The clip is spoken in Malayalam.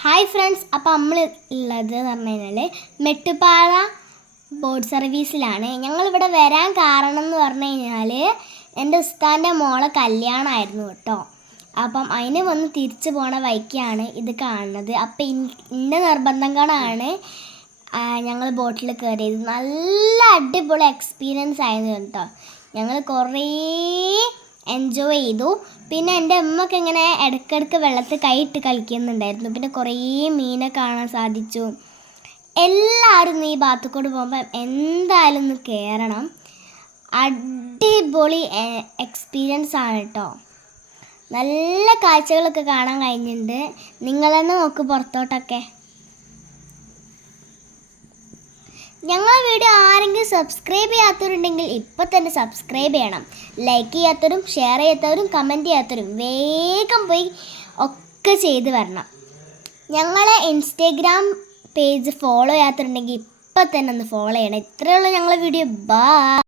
ഹായ് ഫ്രണ്ട്സ്, അപ്പോൾ നമ്മൾ ഉള്ളത് എന്ന് പറഞ്ഞു കഴിഞ്ഞാൽ മെട്ടുപാറ ബോട്ട് സർവീസിലാണ്. ഞങ്ങളിവിടെ വരാൻ കാരണം എന്ന് പറഞ്ഞു കഴിഞ്ഞാൽ എൻ്റെ ഉസ്താൻ്റെ മോളെ കല്യാണമായിരുന്നു കേട്ടോ. അപ്പം അതിന് വന്ന് തിരിച്ചു പോണ വഴിക്കാണ് ഇത് കാണുന്നത്. അപ്പം ഇന്ന നിർബന്ധം കൊണ്ടാണ് ഞങ്ങൾ ബോട്ടിൽ കയറിയത്. നല്ല അടിപൊളി എക്സ്പീരിയൻസ് ആയിരുന്നു കേട്ടോ. ഞങ്ങൾ കുറേ എൻജോയ് ചെയ്തു. പിന്നെ എൻ്റെ അമ്മക്ക് ഇങ്ങനെ ഇടയ്ക്കിടയ്ക്ക് വെള്ളത്തിൽ കൈയിട്ട് കളിക്കുന്നുണ്ടായിരുന്നു. പിന്നെ കുറേ മീനെ കാണാൻ സാധിച്ചു. എല്ലാവരും ഈ ഭാഗത്തു കൂടെ പോകുമ്പോൾ എന്തായാലും ഒന്ന് കയറണം. അടിപൊളി എക്സ്പീരിയൻസ് ആണ് കേട്ടോ. നല്ല കാഴ്ചകളൊക്കെ കാണാൻ കഴിഞ്ഞിട്ടുണ്ട്. നിങ്ങൾ തന്നെ നോക്ക് പുറത്തോട്ടൊക്കെ. ഞങ്ങളെ വീഡിയോ ആരെങ്കിലും സബ്സ്ക്രൈബ് ചെയ്യാത്തവരുണ്ടെങ്കിൽ ഇപ്പോൾ തന്നെ സബ്സ്ക്രൈബ് ചെയ്യണം. ലൈക്ക് ചെയ്യാത്തവരും ഷെയർ ചെയ്യാത്തവരും കമൻറ്റ് ചെയ്യാത്തവരും വേഗം പോയി ഒക്കെ ചെയ്ത് വരണം. ഞങ്ങളെ ഇൻസ്റ്റാഗ്രാം പേജ് ഫോളോ ചെയ്യാത്തവരുണ്ടെങ്കിൽ ഇപ്പം തന്നെ ഒന്ന് ഫോളോ ചെയ്യണം. ഇത്രയുള്ള ഞങ്ങളെ വീഡിയോ. ബൈ.